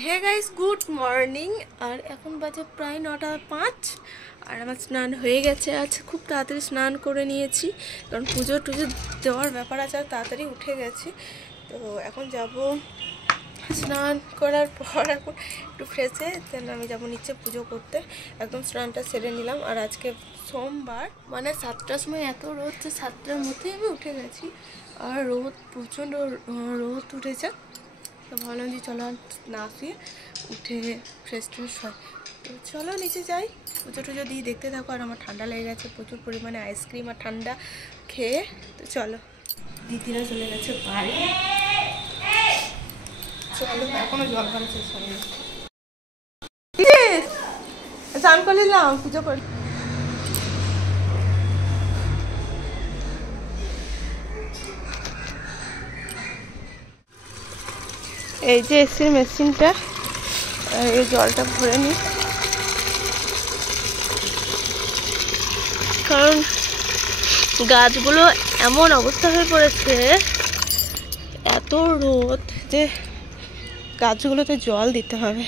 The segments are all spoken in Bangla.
হে গাইস, গুড মর্নিং। আর এখন বাজে প্রায় 9:05। আর আমার স্নান হয়ে গেছে। আজ খুব তাড়াতাড়ি স্নান করে নিয়েছি, কারণ পুজো টুজো দেওয়ার ব্যাপার আছে। আর তাড়াতাড়ি উঠে গেছি, তো এখন যাব স্নান করার পর এখন একটু ফ্রেশ হয়ে দেন আমি যাবো নিচে পুজো করতে। একদম স্নানটা সেরে নিলাম। আর আজকে সোমবার, মানে 7টার সময় এত রোদ যে 7টার মধ্যেই আমি উঠে গেছি। আর রোদ প্রচণ্ড রোদ উঠেছে, তো ভাবলাম যে চলো না শুয়ে উঠে ফ্রেশ ট্রেশ হয়। তো চলো নিচে যাই, পুজো টুজো দিয়ে দেখতে থাকো। আর আমার ঠান্ডা লেগে গেছে প্রচুর পরিমাণে, আইসক্রিম আর ঠান্ডা খেয়ে। তো চলো, দিদিরা চলে গেছে বাড়ি। চলো, এখনো জল পান শেষ হয়নি। স্নান করে নিলাম, পুজো করি। এই যে এসির মেশিনটা, এই জলটা ভরে নিই, কারণ গাছগুলো এমন অবস্থা হয়ে পড়েছে, এত রোদ যে গাছগুলোতে জল দিতে হবে।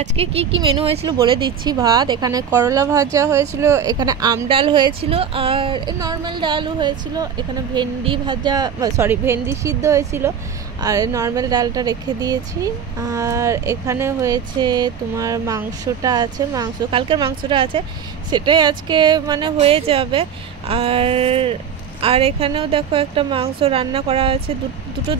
আজকে কি কি মেনু হয়েছিল বলে দিচ্ছি। ভাত, এখানে করলা ভাজা হয়েছিল, এখানে আম ডাল হয়েছিল, আর নর্মাল ডালও হয়েছিল। এখানে ভেন্ডি ভাজা, ভেন্ডি সিদ্ধ হয়েছিল, আর নর্মাল ডালটা রেখে দিয়েছি। আর এখানে হয়েছে তোমার মাংসটা আছে, কালকের মাংসটা আছে, সেটাই আজকে মানে হয়ে যাবে। আর এখানেও দেখো একটা মাংস রান্না করা আছে,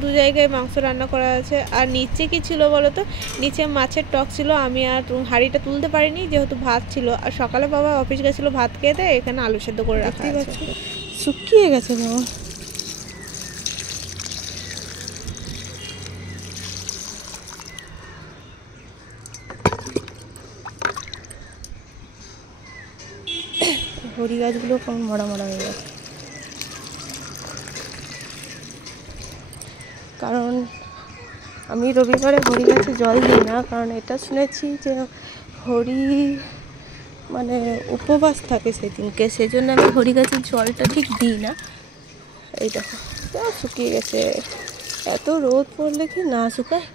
দু জায়গায় মাংস রান্না করা আছে। আর নিচে কি ছিল বলো তো, নিচে মাছের টক ছিল, আমি আর হাঁড়িটা তুলতে পারিনি যেহেতু ভাত ছিল। আর সকালে বাবা অফিস গেছিলো, ভাত খেয়ে দেয়, এখানে আলু সেদ্ধ করে রাখা আছে। শুকিয়ে গেছে বাবা। হরি গাছগুলো কেমন মরা মরা হয়ে গেছে, কারণ আমি রবিবারে হরি গাছে জল দিই না, কারণ এটা শুনেছি যে হরি মানে উপবাস থাকে সেদিনকে, সেই জন্য আমি হরি গাছের জলটা ঠিক দিই না। এই দেখো শুকিয়ে গেছে, এত রোদ পড়লে কি না শুকায়।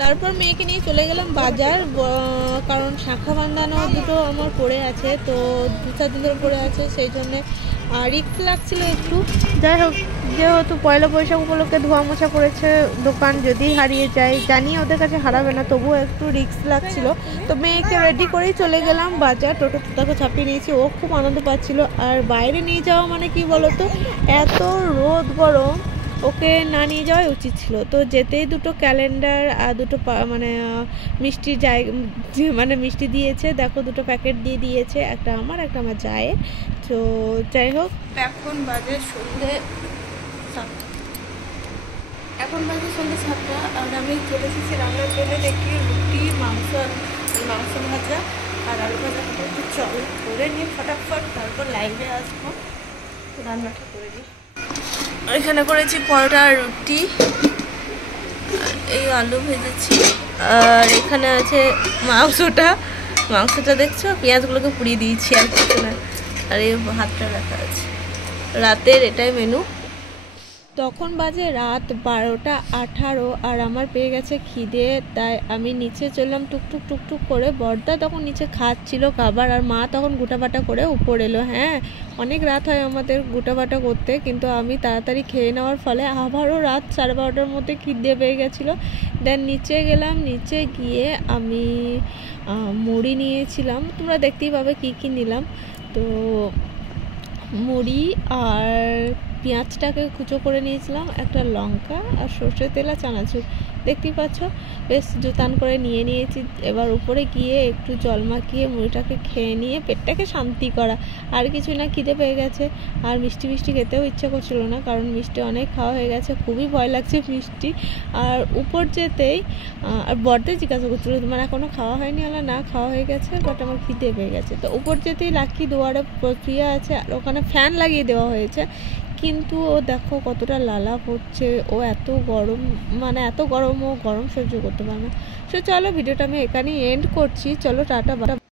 তারপর মেয়েকে নিয়ে চলে গেলাম বাজার, কারণ শাঁখা বাঁধানো দুটো আমার পড়ে আছে, তো 2-4 দিন ধরে পড়ে আছে, সেই জন্যে রিস্ক লাগছিল একটু। যাই হোক, যেহেতু পয়লা বৈশাখ উপলক্ষে ধোয়া মোছা করেছে দোকান, যদি হারিয়ে যায়, জানি ওদের কাছে হারাবে না, তবুও একটু রিস্ক লাগছিল। তো মেয়েকে রেডি করেই চলে গেলাম বাজার, টোটো তাকে চাপিয়ে নিয়েছি, ও খুব আনন্দ পাচ্ছিল। আর বাইরে নিয়ে যাওয়া মানে কি বলতো, এত রোদ গরম, ওকে না নিয়ে যাওয়াই উচিত ছিল। তো যেতেই দুটো ক্যালেন্ডার আর দুটো মানে মিষ্টি মানে মিষ্টি দিয়েছে, দেখো দুটো প্যাকেট দিয়ে দিয়েছে, একটা আমার একটা আমার জায়ের। তো যাই হোক, এখন বাজে সন্ধ্যে 7টা। আর আমি চলে এসেছি রান্নার জন্য। দেখি রুটি, মাংস ভাজা আর আলু ভাজা একটু চল করে নিয়ে ফটাফট, তারপর লাইভে আসবো, রান্নাটা করে নিই। এখানে করেছি পরোটা আর রুটি, এই আলু ভেজেছি। আর এখানে আছে মাংসটা দেখছো, পেঁয়াজগুলোকে পুড়িয়ে দিয়েছি, আর কিছু না। আর এই ভাতটা রাখা আছে, রাতের এটাই মেনু। তখন বাজে রাত 12:18, আর আমার পেয়ে গেছে খিদে, তাই আমি নিচে চললাম টুকটুক করে। বড়দা তখন নিচে খাচ্ছিল খাবার, আর মা তখন গুটাবাটা করে উপর এলো। হ্যাঁ, অনেক রাত হয় আমাদের গুটাবাটা করতে, কিন্তু আমি তাড়াতাড়ি খেয়ে নেওয়ার ফলে আবারও রাত 12:30টার মধ্যে খিদে পেয়ে গেছিলো। দেন নিচে গেলাম, নিচে গিয়ে আমি মুড়ি নিয়েছিলাম, তোমরা দেখতেই পাবে কি নিলাম। তো মুড়ি আর পেঁয়াজটাকে কুচো করে নিয়েছিলাম, একটা লঙ্কা আর সর্ষের তেল আর চানাচুর, দেখতেই পাচ্ছ, বেশ জোতান করে নিয়েছি। এবার উপরে গিয়ে একটু জল মাখিয়ে মুড়িটাকে খেয়ে নিয়ে পেটটাকে শান্তি করা, আর কিছু না, খিদে পেয়ে গেছে। আর মিষ্টি খেতেও ইচ্ছা করছিল না, কারণ মিষ্টি অনেক খাওয়া হয়ে গেছে, খুবই ভয় লাগছে মিষ্টি। আর উপর যেতেই আর বড়দা জিজ্ঞাসা করছিল তোমার এখনও খাওয়া হয়নি, আলা না খাওয়া হয়ে গেছে, বাট আমার খিদে পেয়ে গেছে। তো উপর যেতেই লাকি দুয়ারে প্রিয়া আছে, আর ওখানে ফ্যান লাগিয়ে দেওয়া হয়েছে, কিন্তু ও দেখো কতটা লালা পড়ছে, ও এত গরম, মানে এত গরম, ও গরম সহ্য করতে পারে না। সো চলো ভিডিওটা আমি এখানেই এন্ড করছি, চলো টাটা।